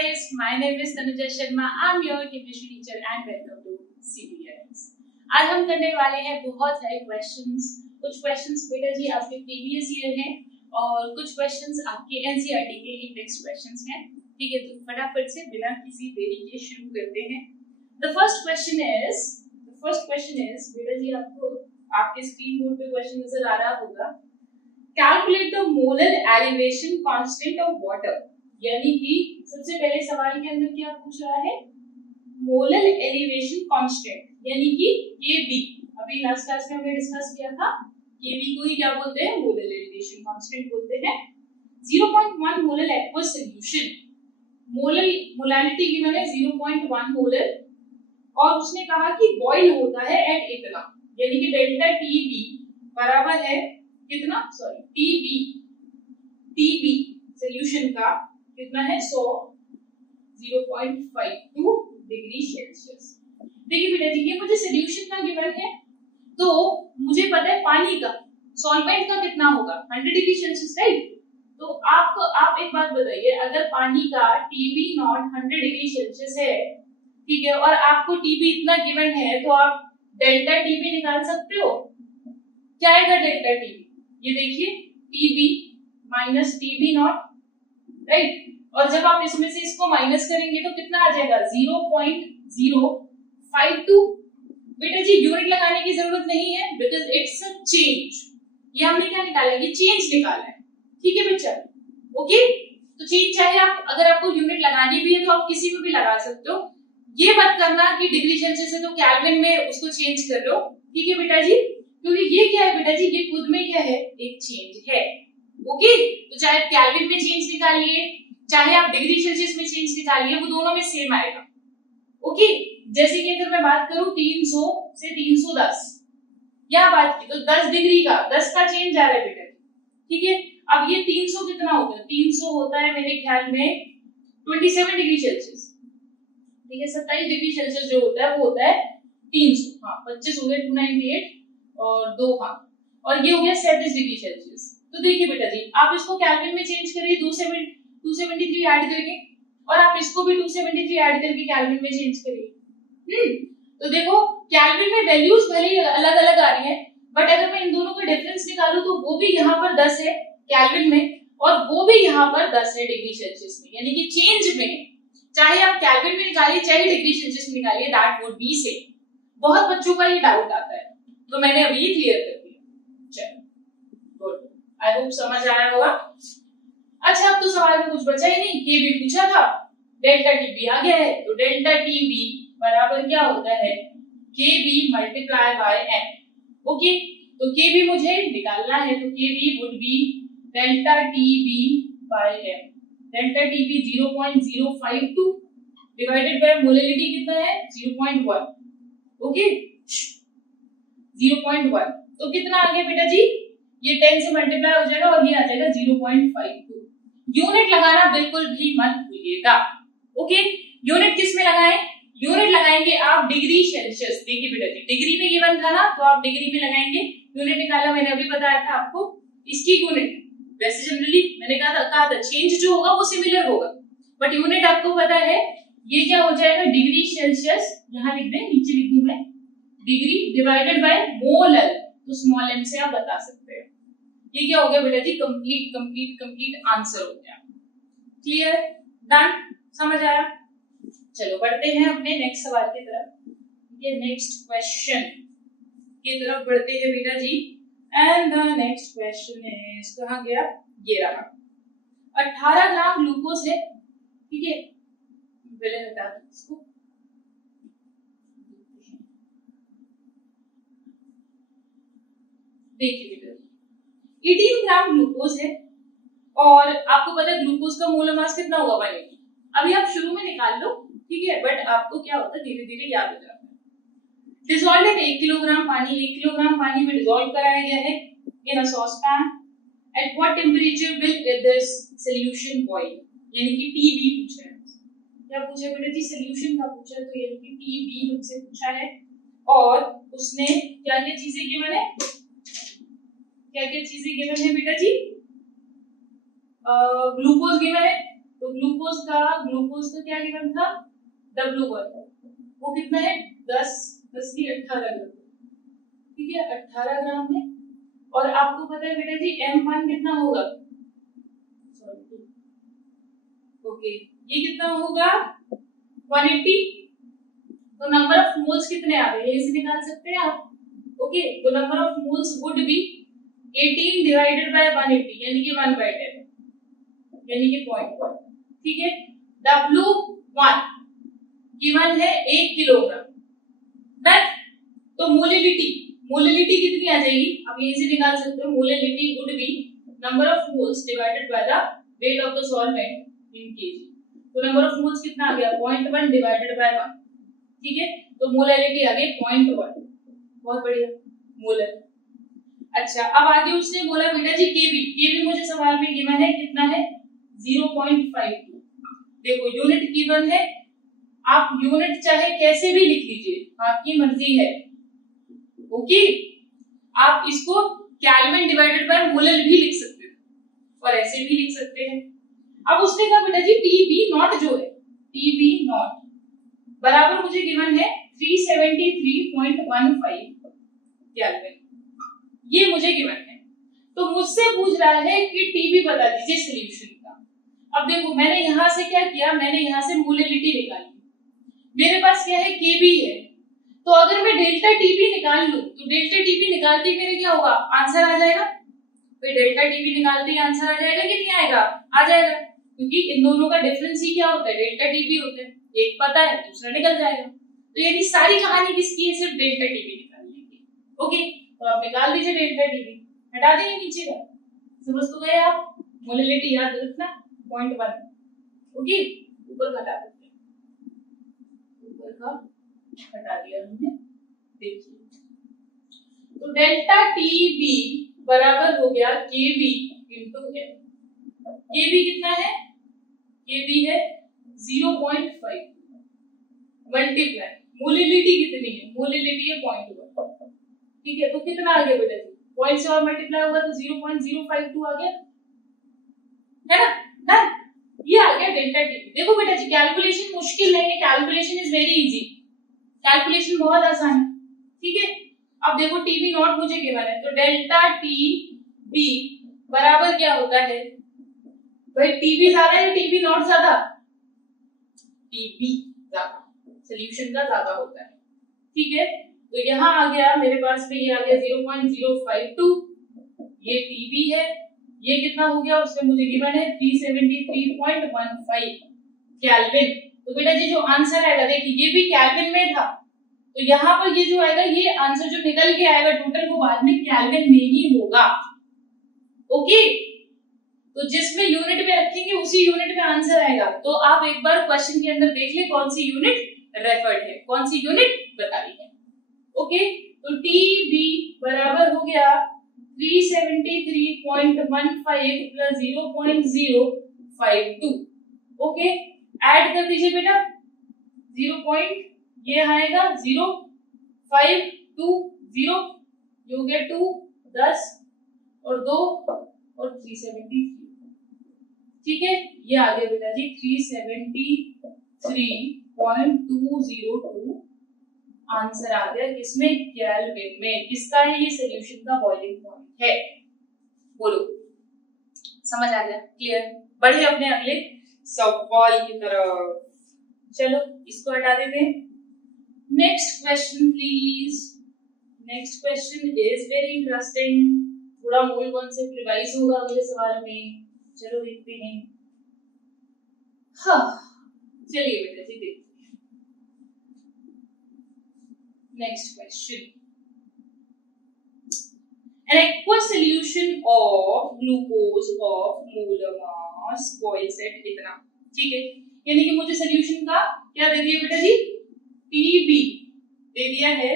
guys, my name is Tanuja Sharma. I'm your chemistry teacher and welcome to CBS. आज हम करने वाले हैं बहुत सारे क्वेश्चंस। कुछ क्वेश्चंस बेटा जी आपके प्रीवियस ईयर हैं और कुछ क्वेश्चंस आपके एनसीईआरटी के इंडेक्स क्वेश्चंस हैं। ठीक है, तो फटाफट से बिना किसी देरी के शुरू करते हैं। The first question is बेटा जी आपको आपके स्क्रीन बोर्ड पे क्वेश्चन नजर आ रहा होगा। Calculate the molar elevation constant of water। यानी कि सबसे पहले सवाल के अंदर क्या पूछ रहा है, मोलर एलिवेशन कांस्टेंट यानी कि केबी। अभी लास्ट क्लास में हमने डिस्कस किया था, केबी को ही क्या बोलते हैं, मोलर एलिवेशन कांस्टेंट बोलते हैं। 0.1 molar aqueous solution, molarity given है 0.1 मोलर और उसने कहा कि बॉइल होता है एट इतना, यानी कि डेल्टा टीबी बराबर है कितना, टीबी सॉल्यूशन का कितना है 0.52 डिग्री सेल्सियस। देखिए बेटा जी, ये मुझे सॉल्यूशन का गिवन है, तो मुझे पता है पानी का सॉल्वेंट का कितना होगा 100 डिग्री सेल्सियस, राइट। तो आप एक बात बताइए, अगर पानी का टीबी नॉट 100 डिग्री सेल्सियस है, ठीक है, और आपको टीबी इतना गिवन है, तो आप डेल्टा टीबी निकाल सकते हो। क्या आएगा डेल्टा टीबी, ये देखिए TB minus TB naught, right. और जब आप इसमें से इसको माइनस करेंगे तो कितना आ जाएगा 0.052। बेटा जी यूनिट लगाने की जरूरत नहीं है, बिकॉज इट्स अ चेंज। ये हमने क्या निकाला है, ये चेंज निकाला है, ठीक है बच्चा, ओके। तो चेंज चाहे आप अगर आपको यूनिट लगानी भी है तो आप किसी में भी लगा सकते हो। ये मत करना कि डिग्री सेल्सियस है तो केल्विन में उसको चेंज कर लो, ठीक है बेटा जी, क्योंकि ये क्या है बेटा जी, ये खुद में क्या है, एक चेंज है, ओके। तो चाहे आप केल्विन में चेंज निकालिए, चाहे आप डिग्री सेल्सियस में चेंज निकालिए, वो दोनों में सेम आएगा, ओके। जैसे कि अगर मैं बात करूं 300 से 310 यह बात की, तो 10 डिग्री का 10 का चेंज आ रहा है बेटा, ठीक है। अब ये 300 कितना होता है, 300 होता है मेरे ख्याल में 27 डिग्री सेल्सियस, ठीक है। 27 डिग्री सेल्सियस जो होता है वो होता है 300, हाँ 25 हो गए 298 और 2, हाँ, और ये हो गया 37 डिग्री सेल्सियस। तो देखिए बेटा जी, आप इसको केल्विन में चेंज करिए 273 ऐड करके, और आप इसको भी 273 ऐड करके केल्विन में चेंज करिए। तो देखो केल्विन में वैल्यूज भले ही अलग अलग आ रही है, बट अगर मैं इन दोनों का डिफरेंस निकालूं तो वो भी यहाँ पर 10 है केल्विन में और वो भी यहाँ पर 10 है डिग्री सेल्सियस में, यानी कि चेंज में चाहे आप केल्विन में निकालिए चाहे डिग्री सेल्सियस में निकालिए, दैट वुड बी सेम। बहुत बच्चों का ये डाउट आता है, तो मैंने अभी ये क्लियर कर दिया। चलो गुड, आई होप समझ आया होगा। अच्छा, अब तो सवाल में कुछ बचा ही नहीं, केबी पूछा था, डेल्टा टीबी आ गया है, तो डेल्टा टीबी बराबर क्या होता है, Kb multiply by N, okay. तो केबी मुझे निकालना है, तो Kb would be delta Tb by N. Delta Tb 0.052 divided by molarity कितना है 0.1, ओके 0.1। तो कितना आ गया बेटा जी, ये 10 से मल्टीप्लाई हो जाएगा और ये आ जाएगा 0.52। यूनिट लगाना बिल्कुल भी मत भूलिएगा, ओके। यूनिट किस में लगाएं, यूनिट लगाएंगे आप डिग्री सेल्सियस। देखिए बेटा जी, डिग्री में गिवन था ना, तो आप डिग्री में लगाएंगे। यूनिट निकाला मैंने अभी बताया था आपको, इसकी यूनिट वैसे जनरली मैंने कहा था चेंज जो होगा वो सिमिलर होगा, बट यूनिट आपको पता है ये क्या हो जाएगा, डिग्री सेल्सियस, यहाँ लिख दें, नीचे लिख दूं मैं, डिग्री डिवाइडेड बाय मोलर, तो स्मॉल m से आप बता सकते हैं। ये क्या हो गया बेटा जी, कंप्लीट आंसर हो गया। क्लियर, डन, समझ आया। चलो बढ़ते हैं अपने नेक्स्ट सवाल की तरफ, ये नेक्स्ट क्वेश्चन की तरफ बढ़ते हैं बेटा जी। And the next question is, कहां गया, ये रहा। 18 ग्राम ग्लूकोज है, ठीक है, पहले हटा दो इसको। देखिए बेटा 18 ग्राम ग्लूकोज है और आपको पता है ग्लूकोज का मोलर मास कितना होगा 180। अभी आप शुरू में निकाल लो, ठीक है, बट आपको क्या होता है धीरे धीरे याद हो जाता है। डिसॉल्व है 1 किलोग्राम पानी, 1 किलोग्राम पानी में डिसॉल्व कराया गया है in a saucepan. At what temperature will this solution boil, यानी कि टीबी पूछा है। क्या पूछा है बेटा जी, सॉल्यूशन का पूछा है, तो यानी कि टीबी हमसे पूछा है। और उसने क्या क्या चीजें गिवन है, क्या क्या चीजें गिवन है बेटा जी, ग्लूकोज गिवन है, तो ग्लूकोज का क्या गिवन था, W1, वो कितना है 10 की 18 ग्राम, ठीक है 18 ग्राम है। और आपको पता है बेटा जी M1 कितना होगा, ओके ये कितना होगा 180। तो नंबर ऑफ मोल्स कितने आ गए, यही से निकाल सकते हैं आप, ओके तो number of moles would be 18 divided by 180 यानी कि 1/10 यानी कि 0.1, ठीक है। W1 गिवन है 1 किलोग्राम, दैट तो मोलिलिटी कितनी आ जाएगी, आप यहीं से निकाल सकते हो, molality would be number of moles divided by the weight of the solvent in KG. तो नंबर ऑफ मोल्स कितना आ गया 0.1 डिवाइडेड बाय 1, ठीक है तो मोलिलिटी आ गई 0.1, बहुत बढ़िया मोलर। अच्छा अब आगे उसने बोला बेटा जी केबी मुझे सवाल में गिवन है कितना है 0.52। देखो यूनिट गिवन है, आप यूनिट चाहे कैसे भी लिख लीजिए, आपकी मर्जी है, ओके आप इसको केल्विन डिवाइडेड बाय मोलर भी लिख सकते हो और ऐसे भी लिख सकते हैं। अब उसने कहा बेटा जी टीबी नॉट जो है, टीबी नॉट बराबर मुझे गिवन है 373.15 केल्विन, ये मुझे गिवन है। तो मुझसे पूछ रहा है कि टीबी बता दीजिए सॉल्यूशन का। अब देखो मैंने यहां से क्या किया, मैंने यहां से मोलिलिटी निकाली, मेरे पास क्या है केबी है, तो अगर मैं डेल्टा टीबी निकाल लूं तो डेल्टा टीबी निकालते मेरे क्या होगा आंसर आ जाएगा, तो डेल्टा टीबी निकालते ही आंसर आ जाएगा कि नहीं आएगा, आ जाएगा, क्योंकि इन दोनों का डिफरेंस ही क्या होता है डेल्टा टीबी होता है, एक पता है दूसरा निकल जाएगा। तो यानी सारी कहानी किसकी है, सिर्फ डेल्टा टीबी निकालने की, ओके तो आप निकाल दीजिए डेल्टा टीबी, हटा देंगे नीचे का, समझ तो गए आप, मोलिलिटी याद रखना 0.1, ओके ऊपर घटा देते हैं, ऊपर का हटा दिया हमने, देखिए तो डेल्टा टीबी बराबर हो गया केबी इंटू एम, केबी कितना है, केबी है 0.5 मल्टीप्लाई मोलिलिटी कितनी है, मोलिलिटी है 0.1, ठीक है तो कितना आ गया बेटा जी, पॉइंट से और मल्टीप्लाई होगा तो 0.052 आ गया, है ना, डन, ये आ गया डेल्टा टीबी। देखो बेटा जी कैलकुलेशन मुश्किल नहीं है, calculation is very easy, calculation बहुत आसान है, ठीक है। अब देखो टीबी नॉट मुझे गिवन है, तो डेल्टा टीबी बराबर क्या होता है भाई, टीबी ज्यादा है टीबी नॉट ज्यादा, टीबी ज्यादा, सॉल्यूशन का ज्यादा होता है, ठीक है। तो यहाँ आ गया मेरे पास में, ये आ गया 0.052, ये टीबी है, ये कितना हो गया उसने मुझे गिवन है 373.15 केल्विन। तो बेटा जी जो आंसर आएगा देखिए ये भी केल्विन में था, तो यहाँ पर ये जो आएगा ये आंसर जो निकल के आएगा टोटल वो बाद में केल्विन में ही होगा, ओके तो जिसमें यूनिट में रखेंगे उसी यूनिट में आंसर आएगा। तो आप एक बार क्वेश्चन के अंदर देख ले कौन सी यूनिट रेफर्ड है, कौन सी यूनिट बताई है, ओके तो टीबी बराबर हो गया 373.15 प्लस 0.052, ओके ऐड कर दीजिए बेटा 0. ये आएगा 0.520, ये हो गया 2 10 और 2 और 373, ठीक है ये आ गया बेटा जी 373.202 आंसर आ गया, किसमें केल्विन में, किसका है ये सॉल्यूशन का बॉइलिंग पॉइंट है, बोलो समझ आ गया, क्लियर। बढ़े अपने अगले सवाल की तरफ, चलो इसको हटा देते हैं, next question please. Next question is very interesting, थोड़ा मूल कॉन्सेप्ट रिवाइज होगा अगले सवाल में, चलो देखते हैं। हाँ चलिए बेटा जी देखते हैं next question. An aqueous solution of glucose of molar mass boils at इतना, ठीक है यानी कि मुझे सॉल्यूशन का क्या दे दिया बेटा जी, TB दे दिया है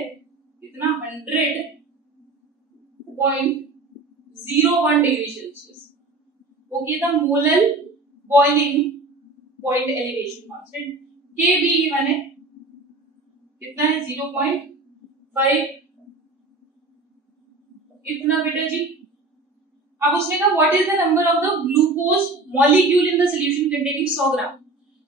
कितना 100.01 degree Celsius, okay the molar boiling point elevation constant KB given है कितना है 0.5 इतना बेटा जी। अब उसने कहा what is the number of the glucose molecule in the solution containing 100 ग्राम।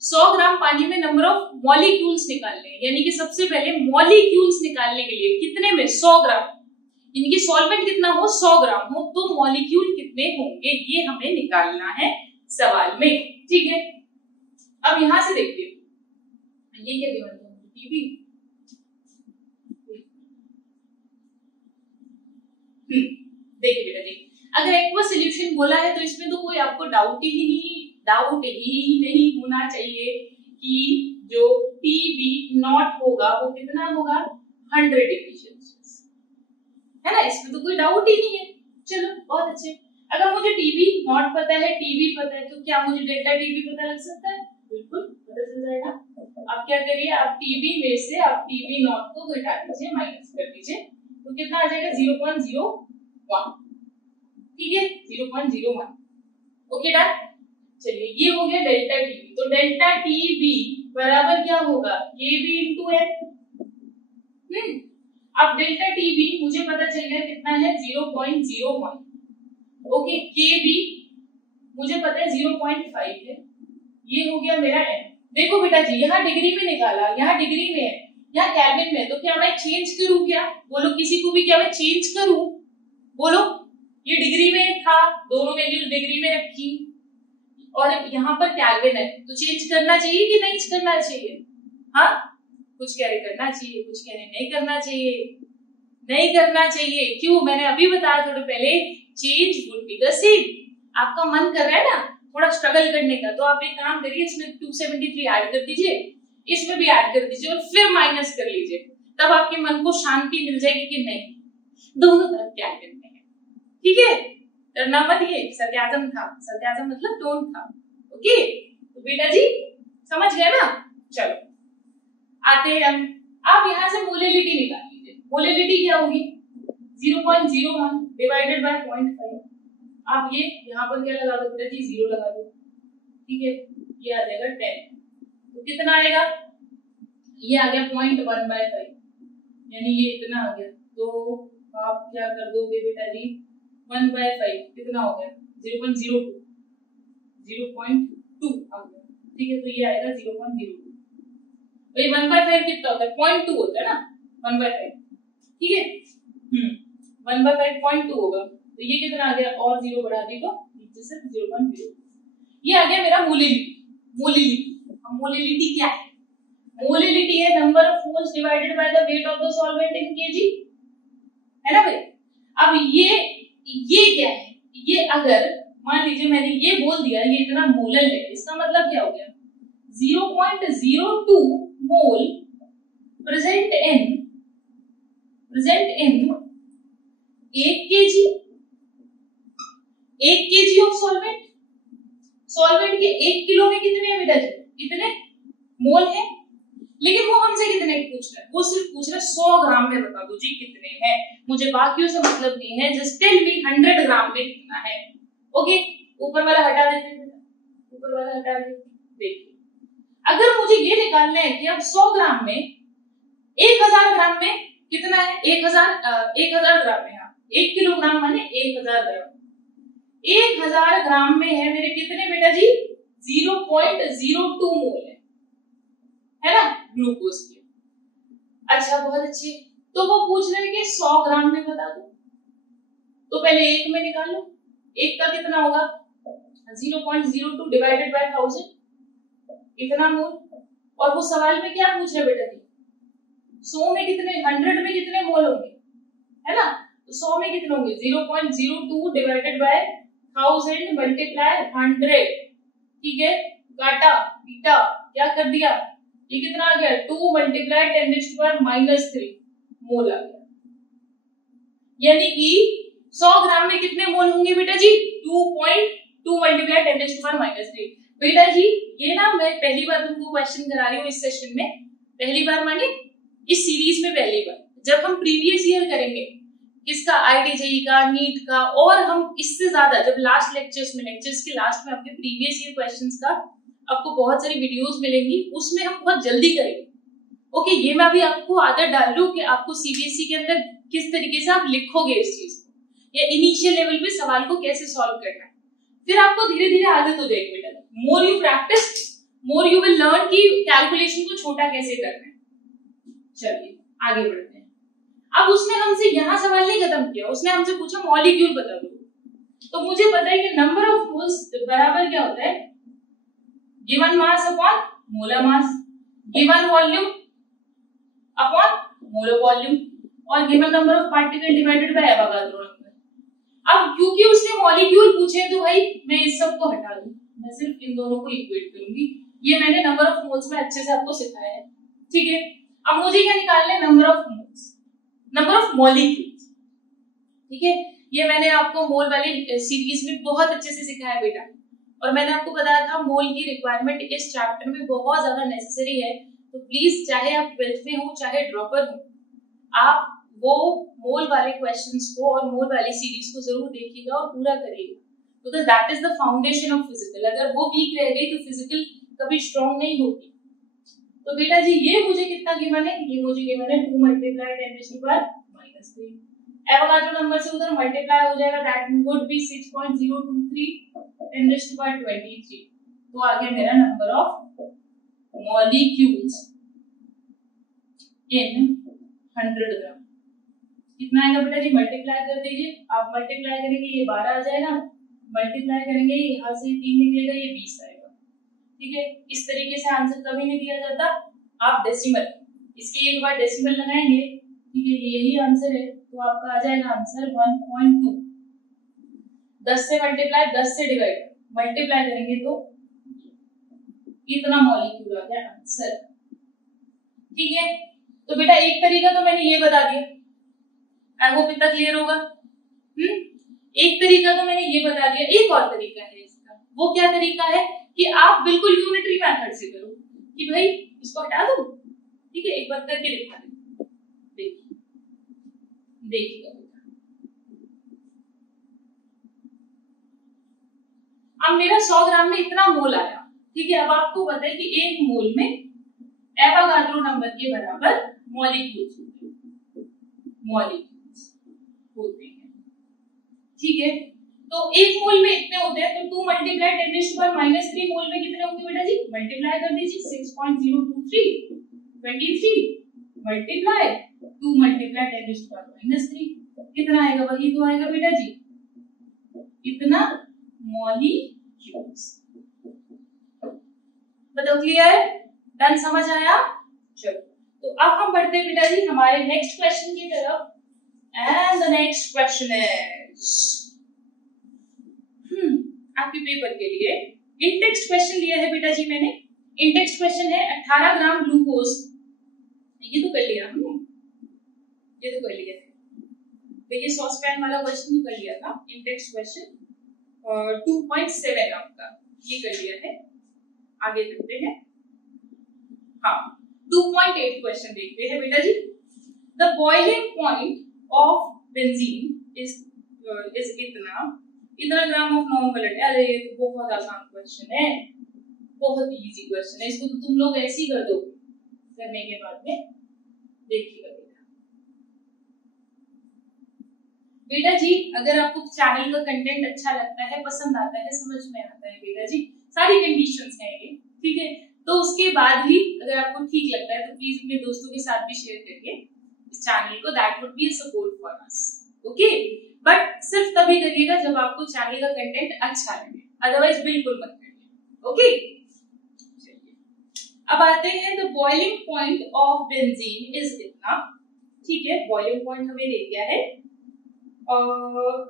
100 ग्राम पानी में नंबर ऑफ मॉलिक्यूल्स निकालने हैं, यानी कि सबसे पहले मॉलिक्यूल्स निकालने के लिए कितने में 100 ग्राम, इनकी सॉल्वेंट कितना हो 100 ग्राम हो, तो मॉलिक्यूल कितने होंगे ये हमें निकालना है सवाल में। ठीक है, अब यहां से देखिए ये क्या दिया है टीबी। देखिए बेटा देखिए, अगर एक्वस सॉल्यूशन बोला है तो इसमें तो कोई आपको डाउट ही नहीं होना चाहिए कि जो टीबी नॉट होगा वो कितना होगा 100 डिग्री सेल्सियस, है ना, इसमें तो कोई डाउट ही नहीं है। चलो बहुत अच्छे, अगर मुझे टीबी नॉट पता है, टीबी पता है, तो क्या मुझे डेल्टा टीबी पता लग सकता है? बिल्कुल पता चल जाएगा। आप क्या करिए, आप टीबी में से आप टीबी नॉट को घटा दीजिए, माइनस कर दीजिए, तो कितना आ जाएगा 0.01। ठीक है 0.01। Okay done. चलिए ये हो गया डेल्टा टीबी, तो डेल्टा टीबी बराबर क्या होगा केबी इंटू एन। अब डेल्टा टीबी मुझे पता चल गया कितना है 0.01। ओके केबी मुझे पता है 0.5 है, ये हो गया मेरा एन। देखो बेटा जी यहाँ डिग्री में निकाला, यहाँ डिग्री में है, यहाँ केल्विन में, तो क्या मैं चेंज करूं? क्या बोलो, किसी को भी क्या मैं चेंज करूं? बोलो, ये डिग्री में था, दोनों वैल्यूज डिग्री में रखी और यहाँ पर केल्विन है, तो चेंज करना चाहिए कि नहीं करना चाहिए? हाँ, कुछ कह रहे करना चाहिए, कुछ कह रहे नहीं करना चाहिए। नहीं करना चाहिए, क्यों? मैंने अभी बताया थोड़े पहले, change would be the same. आपका मन कर रहा है ना थोड़ा स्ट्रगल करने का, तो आप एक काम करिए, इसमें 273 ऐड कर दीजिए, इसमें भी ऐड कर दीजिए और फिर माइनस कर लीजिए, तब आपके मन को शांति मिल जाएगी कि नहीं दोनों तरफ क्या करते हैं। ठीक है, डरना मत, ये सरकाज़म था, सरकाज़म मतलब टोन था। ओके तो बेटा जी समझ गए ना। चलो आते हैं हम, आप यहाँ से मोलेलिटी निकाल लीजिए। मोलेलिटी क्या होगी 0.01 डिवाइडेड बाय 0.5। आप ये यहाँ पर क्या लगा दो बेटा जी 0 लगा दो। ठीक है, ये आ जाएगा 10, तो कितना आएगा, ये आ गया 0.1/5, यानी ये इतना आ गया। तो आप क्या कर दोगे बेटा जी 1/5 कितना हो गया 0.02 आ गया। ठीक है, तो ये आएगा 0.02। भाई 1/5 कितना होता है 0.2 होता है ना 1/5। ठीक है 1/5 0.2 होगा, तो ये कितना आ गया, और 0 बढ़ा दी तो नीचे से 0.0। ये आ गया मेरा मोलेलिटी। मोलेलिटी क्या है? मोलेलिटी है number of moles divided by the weight of the solvent in KG, है ना भाई। अब ये क्या है, ये अगर मान लीजिए मैंने ये बोल दिया ये इतना मोलल है, इसका मतलब क्या हो गया 0.02 mole present in 1 kg of solvent. Solvent के 1 किलो में कितने है बेटा जी, कितने मोल है, लेकिन वो हमसे कितने पूछ रहा है, वो सिर्फ पूछ रहा है 100 ग्राम में बता दो जी कितने हैं, मुझे बाकियों से मतलब नहीं है, जस्ट टेल मी 100 ग्राम में कितना है। ओके ऊपर वाला हटा देते हैं, ऊपर वाला हटा देते। देखिए अगर मुझे ये निकालना है कि अब 100 ग्राम में 1000 ग्राम में कितना है, 1000 ग्राम में, हाँ 1 किलोग्राम माने 1000 ग्राम, 1000 ग्राम में है मेरे कितने बेटा जी 0.02 मोल है ना ग्लूकोज के। अच्छा बहुत अच्छी, तो वो पूछ रहे हैं कि 100 ग्राम में बता दो, तो पहले 1 में निकालो, 1 का कितना होगा 0.02 डिवाइडेड बाय 1000 इतना मोल। और वो सवाल में क्या पूछ रहे बेटा जी 100 में कितने, 100 में कितने मोल होंगे, है ना, तो 100 में कितने होंगे 0.02 डिवाइडेड बाय 1000 मल्टीप्लाई 100। ठीक है, काटा पीटा क्या कर दिया, ये कितना आ गया 2 मल्टीप्लाई 10⁻³ मोल आ गया। यानी कि 100 ग्राम में कितने मोल होंगे बेटा जी 2.2 मल्टीप्लाई 10⁻³ बेटा जी। ये ना मैं पहली बार तुमको क्वेश्चन करा रही हूँ इस सेशन में, पहली बार माने इस सीरीज में पहली बार। जब हम प्रीवियस ईयर करेंगे किसका IIT-JEE का, नीट का, और हम इससे ज्यादा जब लास्ट लेक्चर्स के लास्ट में आपके प्रीवियस ईयर क्वेश्चंस का आपको बहुत सारी वीडियोस मिलेंगी, उसमें हम बहुत जल्दी करेंगे। ओके ये मैं अभी आपको आदत डाल रही हूँ कि आपको CBSE के अंदर किस तरीके से आप लिखोगे इस चीज को, या इनिशियल लेवल पे सवाल को कैसे सॉल्व करना है, फिर आपको धीरे धीरे आदत हो जाएगी बेटा। More you practice more you will learn कि कैलकुलेशन को छोटा कैसे करना है। चलिए आगे बढ़ते हैं। अब उसने हमसे यहाँ सवाल नहीं खत्म किया, उसने हमसे पूछा मॉलिक्यूल बता दो। तो मुझे पता है कि नंबर ऑफ मोल्स बराबर क्या होता है, given mass upon molar mass, given volume upon molar volume, और given number of particle divided by Avogadro number. अब क्योंकि उसने मॉलिक्यूल पूछे तो भाई मैं इस सब को हटा दूं, मैं सिर्फ इन दोनों को इक्वेट करूंगी। ये मैंने नंबर ऑफ मोल्स में अच्छे से आपको सिखाया है, ठीक है। अब मुझे क्या निकालना है, number of moles, number of molecules, ठीक है। ये मैंने आपको मोल वाली सीरीज में बहुत अच्छे से सिखाया बेटा, और मैंने आपको बताया था मोल की रिक्वायरमेंट इस चैप्टर में बहुत ज्यादा नेसेसरी है। तो प्लीज चाहे आप 12th में हो चाहे ड्रॉपर हो, आप वो मोल वाले क्वेश्चंस को और मोल वाली सीरीज को जरूर देखिएगा और पूरा करिएगा, because that is the foundation of physical. अगर वो वीक रह गई तो फिजिकल कभी स्ट्रॉन्ग नहीं होगी। तो बेटा जी ये मुझे कितना गिवन है, ये मुझे गिवन है 2 × 10⁻³ एवोगाड्रो नंबर से उधर मल्टीप्लाई हो जाएगा, दैट वुड बी 6.023 10⁻23। तो आ गया मेरा नंबर ऑफ मॉलिक्यूल्स इन 100 ग्राम। कितना आएगा बेटा जी, मल्टीप्लाई कर दीजिए। आप मल्टीप्लाई करेंगे ये 12 आ जाएगा, मल्टीप्लाई करेंगे यहाँ से 3 निकलेगा, ये 20 आएगा, ठीक है। इस तरीके से आंसर कभी नहीं दिया जाता, आप डेसिमल, इसके एक बार डेसिमल लगाएंगे, ठीक है, यही आंसर है। तो आपका आ जाएगा आंसर 1.2। 10 से मल्टीप्लाई, 10 से डिवाइड, मल्टीप्लाई करेंगे तो इतना मॉलिक्यूल आ गया आंसर, ठीक है। तो बेटा एक तरीका तो मैंने ये बता दिया, आई होप इतना क्लियर होगा। एक तरीका तो मैंने ये बता दिया, एक और तरीका है इसका। वो क्या तरीका है कि आप बिल्कुल यूनिटरी मेथड से करो कि भाई इसको हटा दो, ठीक है। एक बार करके दिखा दे, देखिए देखिएगा। अब मेरा 100 ग्राम में इतना मोल आया, ठीक है। अब आपको पता है कि एक मोल में एवोगाड्रो नंबर के बराबर मॉलिक्यूल्स होते हैं, ठीक है। तो एक मोल में इतने होते हैं, तो 2 × 10⁻³ मोल में कितने होंगे बेटा जी, मल्टीप्लाई कर दीजिए। 6.023 23 मल्टीप्लाई 2 × 10⁻³ कितना आएगा, वही तो आएगा बेटा जी, इतना मॉलिक्यूल्स। बताओ क्लियर है, डन, समझ आया। चलो तो अब हम बढ़ते हैं बेटा जी हमारे नेक्स्ट क्वेश्चन की तरफ। And the next question is आपके पेपर के लिए इंटेक्स्ट क्वेश्चन लिया है बेटा जी मैंने। इंटेक्स्ट क्वेश्चन है 18 ग्राम ग्लूकोज, ये तो कर लिया हमने, ये तो कर लिया था, तो ये सॉसपैन वाला क्वेश्चन तो कर लिया था। इंटेक्स्ट क्वेश्चन 2.7 आपका ये कर लिया है। आगे देखते हैं, हाँ 2.8 क्वेश्चन देखते हैं बेटा जी। The boiling point of benzene is इतना ग्राम ऑफ नॉन वोलेटाइल। अरे ये तो बहुत आसान क्वेश्चन है, बहुत इजी क्वेश्चन है, इसको तो तुम लोग ऐसे ही कर दो करने के बाद में, देखिएगा बेटा जी। अगर आपको चैनल का कंटेंट अच्छा लगता है, पसंद आता है, समझ में आता है बेटा जी, सारी कंडीशंस हैं ये, ठीक है। तो उसके बाद भी अगर आपको ठीक लगता है तो प्लीज अपने दोस्तों के साथ भी शेयर करिए इस चैनल को, that would be a support for us, okay. But सिर्फ तभी करिएगा जब आपको चैनल का कंटेंट अच्छा लगे, अदरवाइज बिल्कुल मत करिए, ओके। अब आते हैं the boiling point of benzene is इतना, ठीक है। बॉइलिंग पॉइंट हमें दे दिया है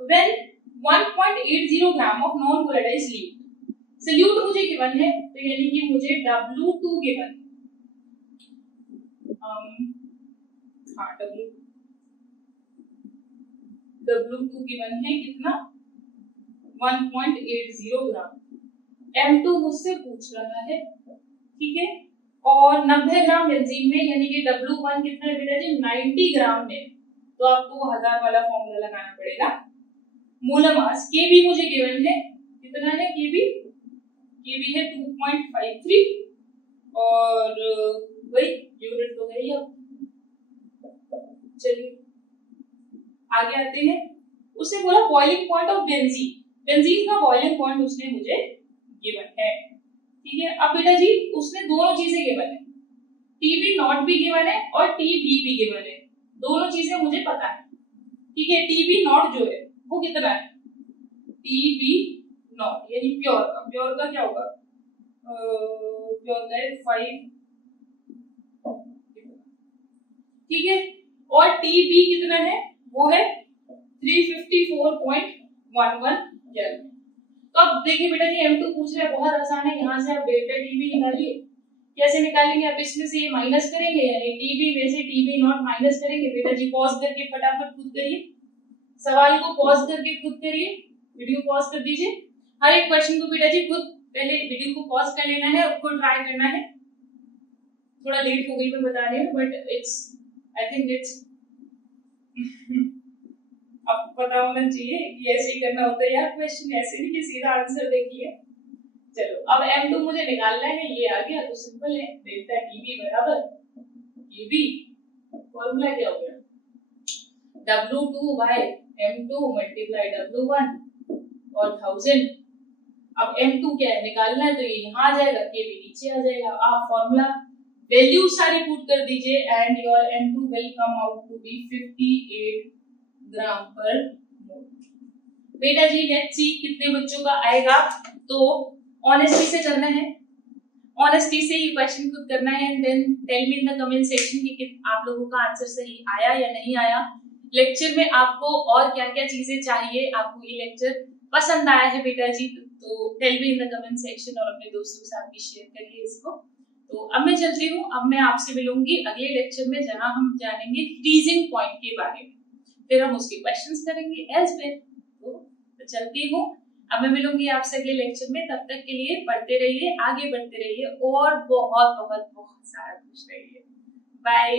when 1.80 gram of non volatile solute मुझे गिवन है, तो यानी कि मुझे W2 गिवन, हाँ W2 गिवन है कितना 1.80 ग्राम। M2 मुझसे पूछ रहा है, ठीक है। और 90 ग्राम बेंजीन में यानी कि W1 कितना है बेटा जी 90 ग्राम में, तो आपको 1000 वाला फॉर्मूला लगाना पड़ेगा। मोलर मास Kb मुझे गिवन है, कितना है Kb है 2.53 और वही यूनिट तो है ही। अब चलिए आगे आते हैं, उसने बोला boiling point of benzene, benzene का बॉइलिंग पॉइंट उसने मुझे गिवन है, ठीक है। अब बेटा जी उसने दोनों चीजें गिवन है, टीबी नॉट भी गिवन है और टीबी भी गिवन है, दोनों चीजें मुझे पता है, ठीक है। टीबी नॉट जो है वो कितना है, टीबी नॉट यानी प्योर का क्या होगा, प्योर का है 5, ठीक है। और टीबी कितना है, वो है 354.11 केल्विन। तो अब देखिए बेटा जी M2 पूछ रहा है, बहुत आसान है, यहाँ से आप डेल्टा टीबी निकालिए। कैसे निकालेंगे, आप इसमें से ये माइनस करेंगे, यानी टीबी में से टीबी नॉट माइनस करेंगे। बेटा जी पॉज करके फटाफट खुद करिए, सवाल को पॉज करके खुद करिए, वीडियो पॉज कर दीजिए। हर एक क्वेश्चन को बेटा जी खुद पहले वीडियो को पॉज कर लेना है और खुद ट्राई करना है। थोड़ा लेट हो गई मैं बता रही हूँ, बट आई थिंक इट्स आपको पता होना चाहिए कि ऐसे ही करना होता है यार, क्वेश्चन ऐसे नहीं कि सीधा आंसर देखिए। चलो अब M2 मुझे निकालना है, ये आ गया तो सिंपल है, डेल्टा टीबी बराबर टीबी, फॉर्मूला क्या हो गया, W2 bye M2 multiply W1 और 1000। अब M2 क्या है निकालना है, तो ये यहाँ आ जाएगा, के भी नीचे आ जाएगा। आप फॉर्मूला वैल्यू सारी पुट कर दीजिए and your M2 will come out to be 58 gram per mole. बेटा जी लेट्स सी कितने बच्चों का आएगा, तो ऑनेस्टी से करना है, ऑनेस्टी से ही क्वेश्चन खुद करना है and then tell me in the comment section कि आप लोगों का आंसर सही आया या नहीं आया। लेक्चर में आपको और क्या क्या चीजें चाहिए, आपको ये लेक्चर पसंद आया है बेटा जी, तो tell me in the comment section और अपने दोस्तों के साथ भी शेयर करिए इसको। तो अब मैं चलती हूँ, अब मैं आपसे मिलूंगी अगले लेक्चर में जहां हम जानेंगे फ्रीजिंग पॉइंट के बारे में, फिर हम उसके क्वेश्चंस करेंगे एज वेल। तो चलती हूँ, अब मैं मिलूंगी आपसे अगले लेक्चर में, तब तक के लिए पढ़ते रहिए, आगे बढ़ते रहिए और बहुत बहुत बहुत सारा खुश रहिए। बाय।